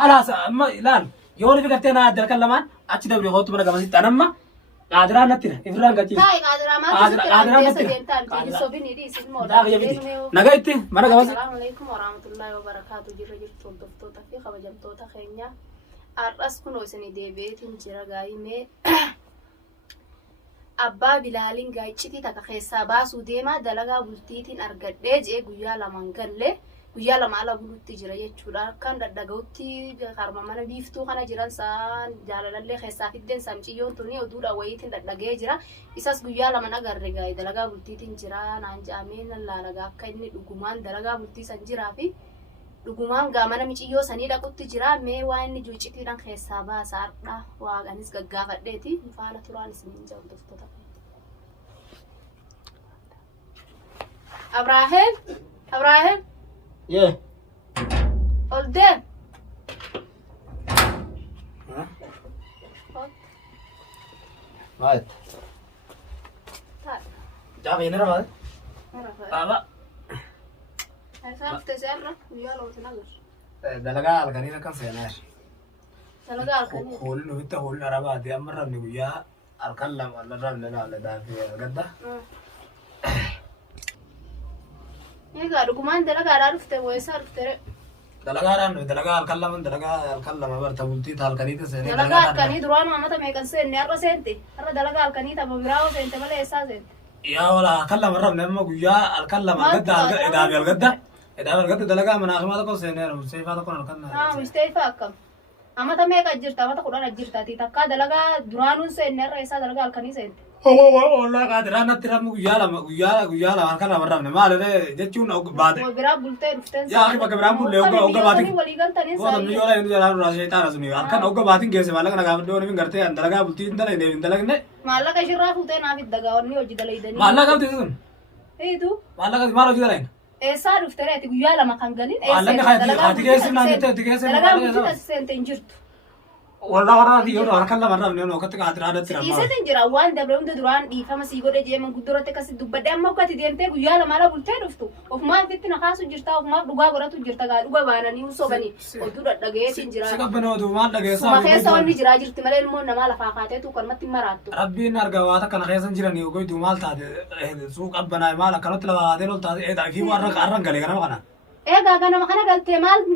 خلاص ما لا يقول في كتير أنا كلمان أشيد أبغى خاطر من قبل أنا ما قادرة نتينا إفران كتير قادرة ما قادرة نتينا نجايتي ما نجاوز السلام عليكم ورحمة الله وبركاته جرى توتا في خبجم توتا خينيا أرأس كنو سني ديبيت جرى جاي مي أبا بلالين جاي شتي تكخيسا باسو ديما دلغا بلتيتين أرجدج جويا لمانغله guyyaa lama ala bulutti jira jechuudha kan daddagautti karma mana biiftuu kana jiran saan jaalalallee keessaa fiddeen samciyyoon tuni oduudha wayiitiin daddagee jira isas guyyaa lama nagarre gaa'e dalagaa bultiitiin jira naan jaameen laalagaa akka inni dhugumaan dalagaa bultii san jiraa fi dhugumaan gaa mana miciyyoo sanii dhaqutti jira mee waa inni juucitiidhaan keessaa baasaadha waaqanis gaggaafadheeti faana turaan isiniin jaallattoota Abrahem Yeah. All day. Huh? Right. Tak. Jangan ini apa? Apa? Saya ftesarra, ya lo tenaga. Dalaga alkanina kan senar. Dalaga alkanina. Hol no hitta hol araba de amra ni ya alkallam wala ram la da fi gadda. Ega dokumen dalaga ada rufte wesa rufte. Dalaga ran dalaga alkallam barta bulti tal kanita se ne Dalaga alkani duran mamata mekan se ne arra sente. Arra dalaga alkani ta mabirawo sente mala esa sente. Ya wala alkallam ram ne ma guya alkallam gadda ida gadda dalaga mana akhmata ko se ne ram se fa ko alkanna. Mustafa akam. Amata meka jirta amata kudan jirta ti takka dalaga duranun se ne arra esa dalaga alkani sente. والله قادر انا ترى قيالا كان مرة ما له جتون او بعد وبرا بولتين رفتن يا اخي بقى بول له او بعد وليغان تاني वो तो मियोला इंदु जलान राजे तारा सुनी अरकन ओगा बातिंग कैसे वाला कना गावडो ने करते अंदर लगा बुलती इंदर ने इंदर ने माला का शिरा फुते ना विद दगावनी हो जिदले इदनी माला का दिसन ए तू माला का मारो जिदले ऐसा रुफ्ते रहती गुया लमा खंगलिन माला ने खाती कैसे ना देते कैसे दलगा बुलती सेंटे इंजिरत والله دي يورو أركان لا مرة من يوم وقت قاعد رادت ترى إيش تنجرا وان دبلهم دوران دي فما سيقول جي من قدرة تكسي دبدة أما وقت دي أنت قويا لما لا بولتين رفتو وفما فتنا خاص جرتا وفما بقى قراتو جرتا قال بقى باناني وصوبني ودورة دقيقة تنجرا سكبنا ودومان دقيقة ما خيسا وني جرا جرت ملأ المون نما لفاقاته تو كلمة مراتو ربي نرجع واتا كان خيسا جراني وقوي دومال تاد سوق أبنا مالا كانت لوا هذين لو تاد إيه في وارك أرن قلي كنا مكانا إيه قاعد ما خنا قلت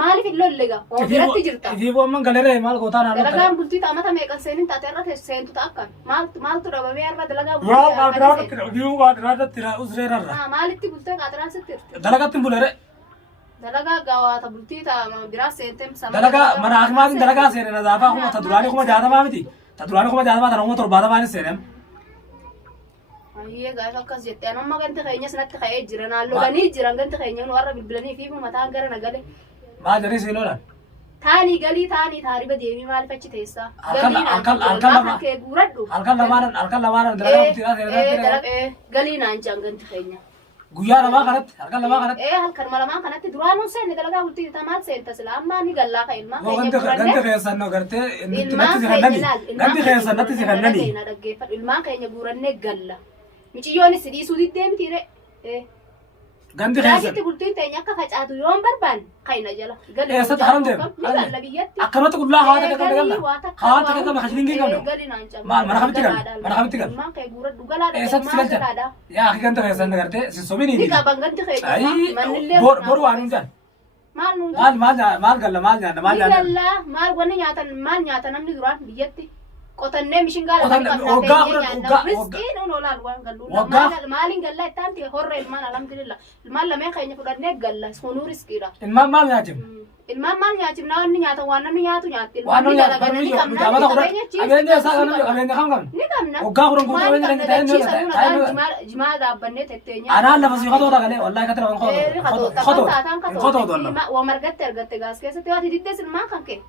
مال في اللول لقى وجرت جرتا في بوم من قلي مال قطان أنا دلقا بولتي تامتا ميكا سينين تاتيرا سين تتأكل مال ترى بمير دلقا بولتي قاعد رادت ترى أسرة را مالتي بولتي قاعد راسة تير دلقا تنبولة دلقا قاوة بولتي تا براس سينتم سما دلقا من أخماد دلقا سيرنا دافع هم تدراني هم جادا ما متي تدراني هم جادا ما ترى هم تربادا ما نسيرهم iya guys akkas jette amma ganti kayenya sanatti kayee jiran alloganii jiran ganti kayenya nu arra bilbilanii fi mataan gara nagale maa jarii siinoodha taani galii taani taariba deemii maal fachi teessa halkan lamaanan dalagaa galii naan jaan ganti kayenya guyyaa lamaa kanatti halkan lamaa kanatti halkan lamaa kanatti duraanuu seenne dalagaa bultii tamaal seenta sila amma ni gallaa ka ilmaa ganti keessan no gartee ganti keessan natti si kannani ilmaan keenya guurannee galla michiyyooni sidii suudii deemtiire ganti keessan gaasitti bultiin teenya akka facaatu yoon barbaan kayna jala eessatti haram deemu galla biyyatti akkanatti qullaa hawaata kakka makashilingii qabdu maal mana kamitti gal ilmaan kee guuradhu galaadha eessatti si galcha yaa akki ganti keessan gartee si sobinii ni qaban ganti keenya boru waan hunjaan maal galla maal nyaanna maal wanni nyaatan maal nyaata namni duraan biyyatti qotannee mishingaala maaliin gallaa ittaanti horre ilmaan alhamdulillah ilmaan lameen keenya fudhannee galla sunuu riskiidha ilmaan maal nyaachim ilmaan maal nyaachim naa wanni nyaatan waan namni nyaatu nyaatti waan namni nyaatan ni qabna abeenya isaa abeenya kam qabna ni qabna waggaa kudhan guutuu abeenya kan jimaa dhaabbannee tetteenya anaan lafa si qotoota galee wallahi katira waan qotoota waa margatte argatte gaas keessatti waati diddees ilmaan kan kee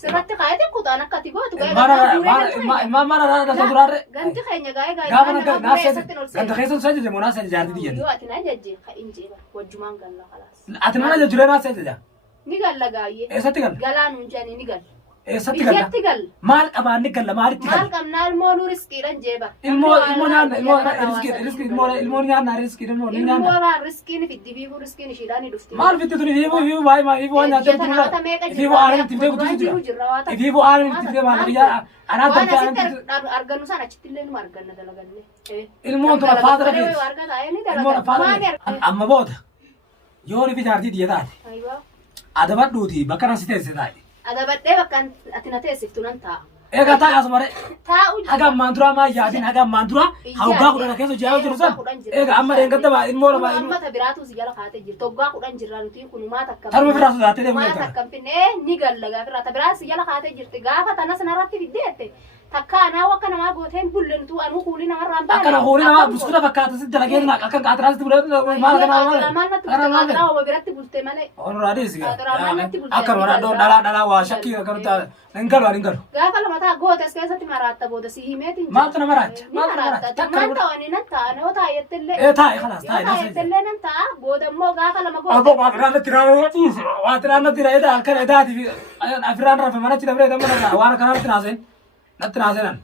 sirratti kaayate kutaan akkati gootu mana rada durare ganti keenya gaa'ee gaafana ganda keessa saje je mona saje jaarti diyan yoo ati na jajje ka injeba wajjumaan galla khalas ati na jajjure na saje ja ni galla gaa'ee esatti gal galaanu jani ni gal Eessatti galla? Biyyatti gal. Maal qabaanni galla maalitti Maal galla? qabnaa ilmoon riskiidhaan jeeba. Ilmoo nyaanna ilmoo nyaanna riskii ilmoo ni nyaanna. Ilmoon riskiin fiddi fiifuu riskiin ishiidhaan ni dhufti. Maal fitti tuni fiifuu waa'ee waan nyaatee tuni fiifuu aanan itti fidee guddisuu jira. Fiifuu aanan itti fidee maal biyyaa anaan Waan tolchee asitti argannu sana achitti illee numa arganna dalaganne. ilmoon tuna faatara fi ilmoon Maali faatara amma booda yoo ni fijaartii dhiyya taate arganna? adabadhuuti bakka nan si teesse taa'e. Adabadhee bakka ati na teessiftu nan taa'a. Egaa taa'e asuma re Taa'u haga ammaan duraa maa yaatiin haga ammaan duraa hawgaa kudhan keessa hojjaa jiru san egaa amma reengatta baa ilmoo lama ilmoo Amma biraatu si jala kaatee jirti. Toggaa 10 jirra nuti kun maata akkam. tarma firaa sodaattee deemu Maata egaa. akkam finne ni galla gaafa irraa biraa si jala kaatee jirti. Gaafa tanas narratti fiddeette. Takka anaa akka namaa gooteen bullentu anuu kuulii namarraan baane. Akkana horii namaa buskuta fakkaata sitti dalagee na akka qaatiraatti bulee maal kana Maal natti bulte qaatiraa oma biratti bulte malee. Honoraadis Qaatiraamatti bultee akka warra dhalaa waa shakkii akka ta'a hin galu hin galu. Gaafa lama ta'a gootes keessatti maraatta booda si himeetiin. Maaltu nama raacha? Ni maraatta. Maan ta'anii nan ta'a yoo taa'ettillee. Taa'e kalaas taa'e Yoo taa'ettillee nan ta'a booda immoo gaafa lama Abbo goote. waatiraanatti raawwachiise waatiraanatti raayida halkan edaati fi afiraan rafe manatti dabree damma waan kanatti naaseen natti naasenan.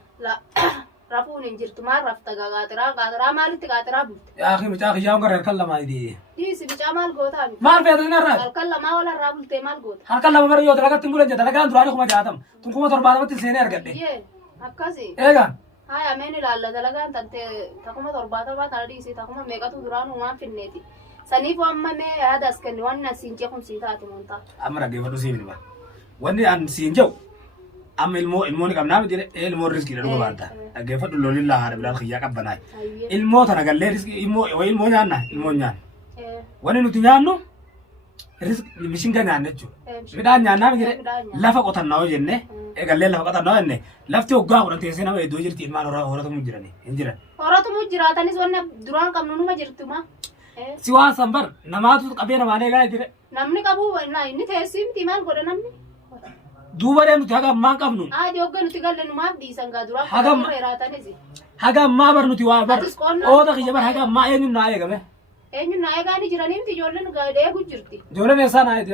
Rafuun hin jirtu maal rafta qaatiraa maalitti qaatiraa bulte. Yaa akhi mucaa kiyyaa gara halkan lamaa idi. Dhiisi bicaa maal gootaa miti. Maal feetu hin irraa? Halkan lamaa walarraa bultee maal goota. Halkan lama bara yoo dalagatti hin bulan jedha dalagaan duraanii kuma jaatama tun kuma torbaatamatti seenee argadhe. Yee akkasi. Eegaa Haaya meen ilaalla dalagaan tante takuma 70 tana dhiisi takuma meeqatu duraan uumaan finneeti. Saniif amma mee yaada as kenni wanni as siin jeequm siin taate montaa. amma dhaggeeffadhu siin hima. Wanni an siin jedhu amma ilmoo ni qabnaa miti ilmoo riskii dhuga baanta. Dhaggeeffadhu lolillaa haadha bilaal kiyyaa qabbanaay. Ilmoo tana gallee riskii ilmoo nyaanna ilmoo nyaanna. Wanni nuti nyaannu mishinga nyaanna jechuudha. Midhaan nyaannaa miti lafa qotannaa yoo jenne eegallee lafa qotannaa jenne lafti hoggaa kudhan teessee nama iddoo jirti ilmaan horatamu jirani hin jiran. Horatamu jiraatanis wanna duraan qabnu numa jirtuma. Si waan san bar namaatu qabee namaan eegaa jire. Namni qabu inni teessii miti maal godha namni. Duuba dee nuti haga ammaan qabnu. Aadi hogga nuti galle numaaf dhiisan gaa duraan Hagam- qabnu jiraatanis. Haga ammaa bar nuti waa bar Atis qonna- ooda kiyya bar haga ammaa eenyuun naa eegame. Eenyu naa eegaanii jiranii miti ijoolleen eegu jirti. Ijoolleen eessaa naa eegdi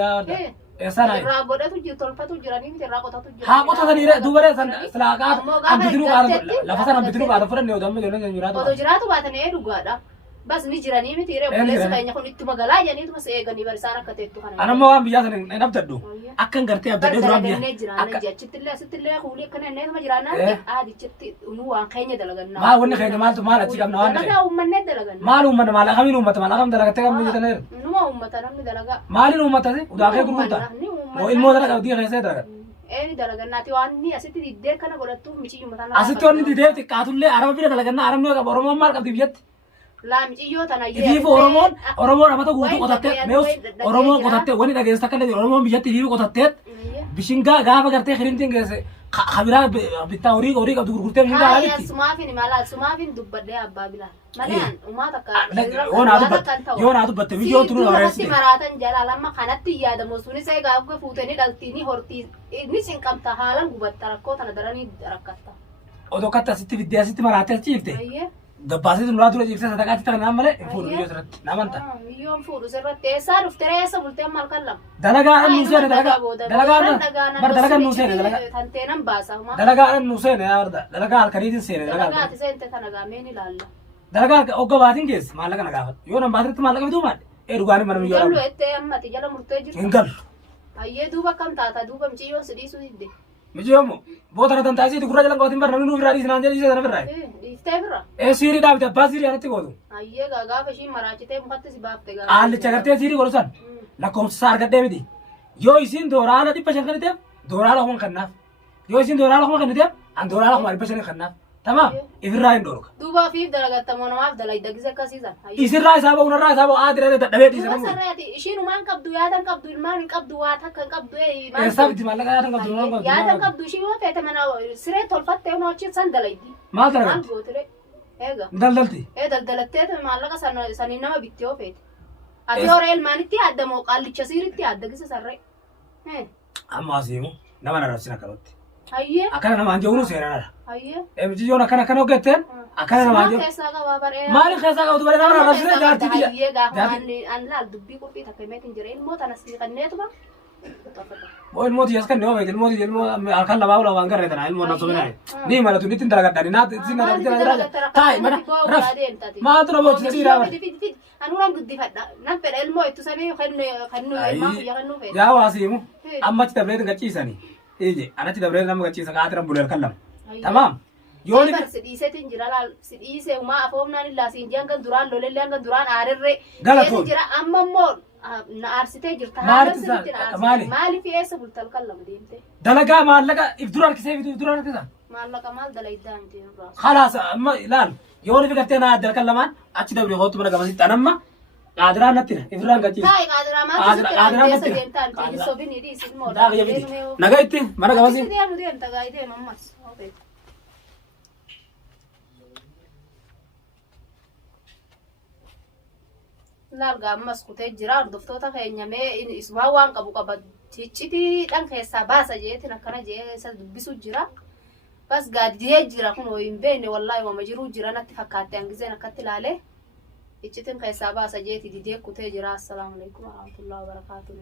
eessaa naa eegdi. Irraa godhatu jirti tolfatu jiranii miti irraa qotatu jiranii. Haa qotatanii duuba dee san silaa qaata Ammoo gaafa ambitinuu eeggatteetti- qaata lafa sana ambitinuu qaata fudhanne yoo amma ijoolleen jiraatu. Otoo jiraatu baatan dhugaadha. Bas ni jiranii miti iree obboleessi keenya kun ittuma galaa jedhaniituma si eeganii barisaan akka teettu kana. Anammoo waan biyyaa sana hin abdadhu. Akkan gartee abdadhee duraan biyya. Dalaganee jiraanna jechittillee asittillee kuulii akkana inneetuma jiraannaa aadichitti nu waan keenya dalagannaa. Maal wanni keenya maaltu maal achi qabna waan Dalagaa uummannee dalaganna. maal uummata maal akamiin uummata maal akam dalagattee qabna jetaniiru. Numa uummata namni dalagaa. Maaliin uummata se udaakee gurgurta. Ni uummata. Moo ilmoo sana qabdii keessee dalaga. Eeni dalagannaati waan inni asitti diddee kana godhattuuf michiyyuu mataan. Asitti wanni didee xiqqaatullee araba bira dalagannaa arabni qaba oromoon maal qabdi biyyatti. Laa michiyyoo tana Ifiifu Oromoon amata guutuu qotattee meus Oromoon qotattee wanni dhageessa akka illee Oromoon biyyatti ifiifu qotattee bishingaa gaafa gartee hirintiin geesse kabiraa bittaa horii qabdu gurgurtee bishingaa Haaya alaatti. sumaafin maala sumaafin dubbadhee abbaa bilaa. Maleen uumaa takka. Yoo naa dubbatte biyyoon tunu Kanatti horeessite. maraatan jaalala kanatti yaadamu sunis egaa akka fuutanii dhaltiini hortii ni cinqamta haalan gubatta rakkoo tana daranii rakkatta. Odoo katta asitti biddee asitti maraatee ciifte. Ayyee. Gabbaasitti nuraa dura ciifte sadaqaatti ta'an naan malee hin fuudhu biyyoo sirratti namanta. Biyyoon fuudhu sirratti eessaa dhufte reessa bultee maal kallama. Dalagaan nu seene dalagaan nu seene Tanteenan baasa humaa. dalagaan nu seene dalagaa halkaniitiin seene dalagaa. Dalagaati seente tana gaameen ilaalla. Dalagaa hogga baatiin keessa maallaqa na gaafatu yoo nan baasirratti maallaqa bituu maadde dhugaanii mana miyyoo Jallu dhabu ettee ammati jala murtee jirtu. hin gallu. Ayyee duuba kam taata duuba miciyyoon si dhiisuu hidde. Mijoomo boota na tantaasiiti gurra jalan qabatiin barna nuu biraa dhiisinaan jedhe dhiisee sana birraa. Dhiiftee bira. Siirii dhaabite abbaa siirii anatti gootu. Ayyee gaafa ishiin maraachitee mukatti si baafte gaafa. Qaallicha gartee siirii godhu san lakkoofsa isaa argadhee miti. Yoo isiin dooraala 500 kenniteef dooraala kuma kennaaf. Yoo isiin dooraala kuma kenniteef an dooraala kuma 500 kennaaf. Tamaam ifirraa hin dhoorga. Duuba fiif dalagattamoo namaaf dalagda gisa akkasiisan. Isirraa isaa ba'u narraa isaa ba'u aadiree dadhabee dhiisa Duuba namu. sarreeti ishiin umaan qabdu yaadan qabdu ilmaan hin qabdu waa takka hin qabdu Eessaa bitti maallaqa yaatan qabdu maal qabdu. yaadan qabdu ishii yoo ta'e mana siree tolfattee yoo achi san dalaydi. Maal Maal dalagaa? gootire? Eega. Daldalti. Daldalattee maallaqa sanii nama bitti yoo feete. Ati horee ilmaanitti yaadda moo qaallicha siiritti yaadda gisa sarree. Amma asiimu nama na rabsin akkanatti. Hayyee. Akkana namaan jehuun seenaadha. Hayyee. Mijiyyoon akkana hojjetteen akkana namaan jehu. Keessaa qabaa baree. Maaliif keessaa qabdu baree nama rabsine jaartii biyya. Hayyee gaafa an laal dubbii qophii takka himeetiin jira ilmoo tana siiqanneetuma Mo ilmoo tiyas kan ne obe ilmoo tiyas ilmoo alkan lama ulah wanggar retana ilmoo naso menai. Ni mana tu nitin daragat dari nat sini ada tidak daragat. Tai mana raf. Ma tu nabo tiyas ira. Anu orang gede fada. Nampak ilmu itu sabi kanu ilmu ya kanu fe. Ya wasimu. Amma cita bere dengan cisa ni. Ije, anak cita bere nama cisa ka atiran bulan kalam. Tamam. Yoni sedih setin jiral sedih se uma apom nani lasin jangan duran lole jangan duran arere. Galatun. Jira amma mol. نارسته جرتها مالي في ايش قلت الكلام ديمته دلقا مالك افدرار كيف افدرار كذا مالك مال دليدان دي خلاص اما لا يوني في كتنا دل كلمان اتش دبري هوت من قبل تنما قادرا نتنا افدرار كتير هاي قادرا ما قادرا نتنا سوبيني دي سيمو لا يا بيتي نغايتي ما قبل دي انو دي انت قايده ممس اوكي Nalga ammas kutee jira hordoftoota keenyamee isbaa waan qabu qaba cicciti dhan keessaa baasa jeetin akkana jee isa dubbisu jira bas gaaddiyee jira kun hin beekne wallaahi wama jiruu jira natti fakkaatte hangizeen akkatti ilaale ciccitin keessaa baasa jeeti didee kutee jira. Assalaamu alaikum warahmatullahi wabarakatuh.